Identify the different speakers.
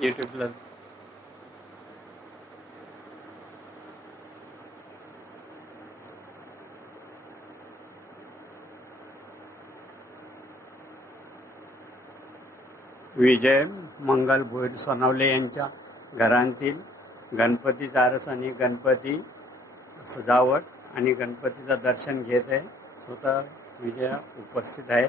Speaker 1: युट्यूबला. विजय मंगल भोईर सोनावले यांच्या घरांतील गणपती दारस आणि गणपती सजावट आणि गणपतीचं दर्शन घेत आहे. स्वतः विजया उपस्थित आहे.